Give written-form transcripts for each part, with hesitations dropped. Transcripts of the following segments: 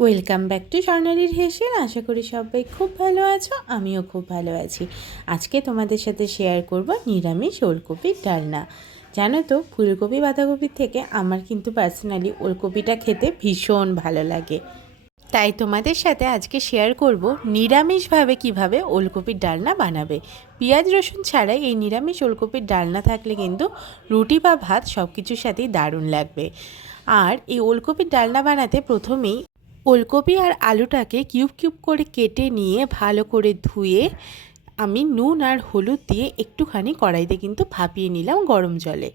Welcome back to স্বর্ণালীর হেসেল। আশা করি সবাই খুব ভালো আছো, আমিও খুব ভালো আছি। আজকে তোমাদের সাথে শেয়ার করব নিরামিষ ওলকপির ডালনা। জানো তো, ফুলকপি বাঁধাকপির থেকে আমার কিন্তু পার্সোনালি ওলকপিটা খেতে ভীষণ ভালো লাগে। তাই তোমাদের সাথে আজকে শেয়ার করব নিরামিষভাবে কিভাবে ওলকপির ডালনা বানাবে। পেঁয়াজ রসুন ছাড়াই এই নিরামিষ ওলকপির ডালনা থাকলে কিন্তু রুটি বা ভাত সব কিছুর সাথেই দারুণ লাগবে। আর এই ওলকপির ডালনা বানাতে প্রথমেই ওলকপি আর আলুটাকে কিউব কিউব করে কেটে নিয়ে ভালো করে ধুয়ে আমি নুন আর হলুদ দিয়ে একটুখানি কড়াইতে কিন্তু ভাপিয়ে নিলাম গরম জলে।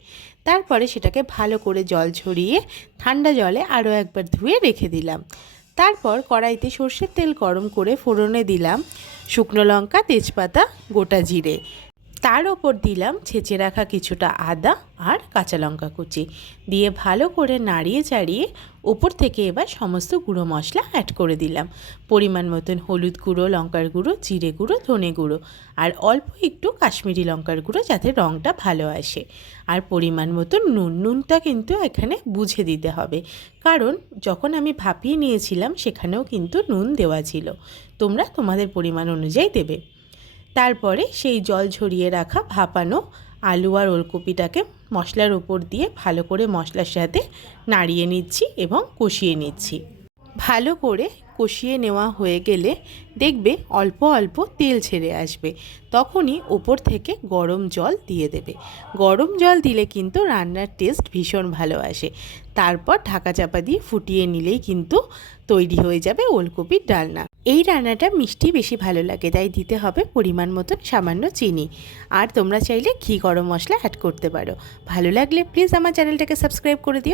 তারপরে সেটাকে ভালো করে জল ঝরিয়ে ঠান্ডা জলে আরও একবার ধুয়ে রেখে দিলাম। তারপর কড়াইতে সর্ষের তেল গরম করে ফোড়নে দিলাম শুকনো লঙ্কা, তেজপাতা, গোটা জিরে। তার ওপর দিলাম ছেঁচে রাখা কিছুটা আদা আর কাঁচা লঙ্কা কুচি দিয়ে ভালো করে নাড়িয়ে চাড়িয়ে ওপর থেকে এবার সমস্ত গুঁড়ো মশলা অ্যাড করে দিলাম। পরিমাণ মতন হলুদ গুঁড়ো, লঙ্কার গুঁড়ো, জিরে গুঁড়ো, ধনে গুঁড়ো আর অল্প একটু কাশ্মীরি লঙ্কার গুঁড়ো যাতে রঙটা ভালো আসে। আর পরিমাণ মতন নুনটা কিন্তু এখানে বুঝে দিতে হবে, কারণ যখন আমি ভাপিয়ে নিয়েছিলাম সেখানেও কিন্তু নুন দেওয়া ছিল। তোমরা তোমাদের পরিমাণ অনুযায়ী দেবে। তারপরে সেই জল ঝরিয়ে রাখা ভাপানো আলু আর ওলকপিটাকে মশলার উপর দিয়ে ভালো করে মশলার সাথে নাড়িয়ে নিচ্ছি এবং কষিয়ে নিচ্ছি। ভালো করে কষিয়ে নেওয়া হয়ে গেলে দেখবে অল্প অল্প তেল ছেড়ে আসবে, তখনই ওপর থেকে গরম জল দিয়ে দেবে। গরম জল দিলে কিন্তু রান্নার টেস্ট ভীষণ ভালো আসে। তারপর ঢাকা চাপা দিয়ে ফুটিয়ে নিলেই কিন্তু তৈরি হয়ে যাবে ওলকপির ডালনা। এই রান্নাটা মিষ্টি বেশি ভালো লাগে, তাই দিতে হবে পরিমাণ মতন সামান্য চিনি। আর তোমরা চাইলে ঘি গরম মশলা অ্যাড করতে পারো। ভালো লাগলে প্লিজ আমার চ্যানেলটাকে সাবস্ক্রাইব করে দিও।